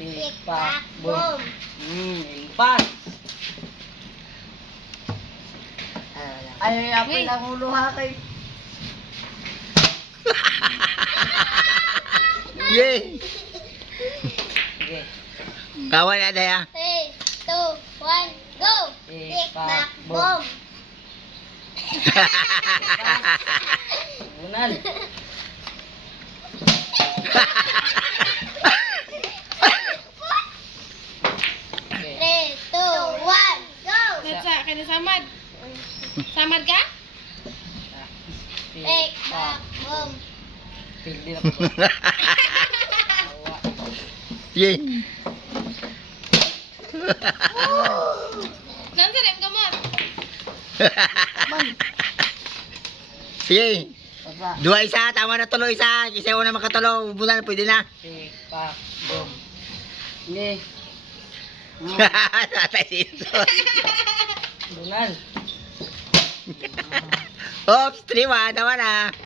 Tik-pak, boom. Impas. Ay, apil ang ulo ha kay. Yay! Sige. Kawan ada ya. 3, 2, 1, go! Tik-pak, boom. Unan. Okay. 3, 2, 1, go! Natsa, kaya samad. Samad ka? Tik-pak, boom. Pildi na po. Awa. Yay! Nang sa gamot. Yay! Basta. Dua isa, tama na tulo isa. Isa una makatulo, bulan pwede na. Tik-pak, boom. Hindi. Tatay dito. Unan. Oops, 3-1, tama na.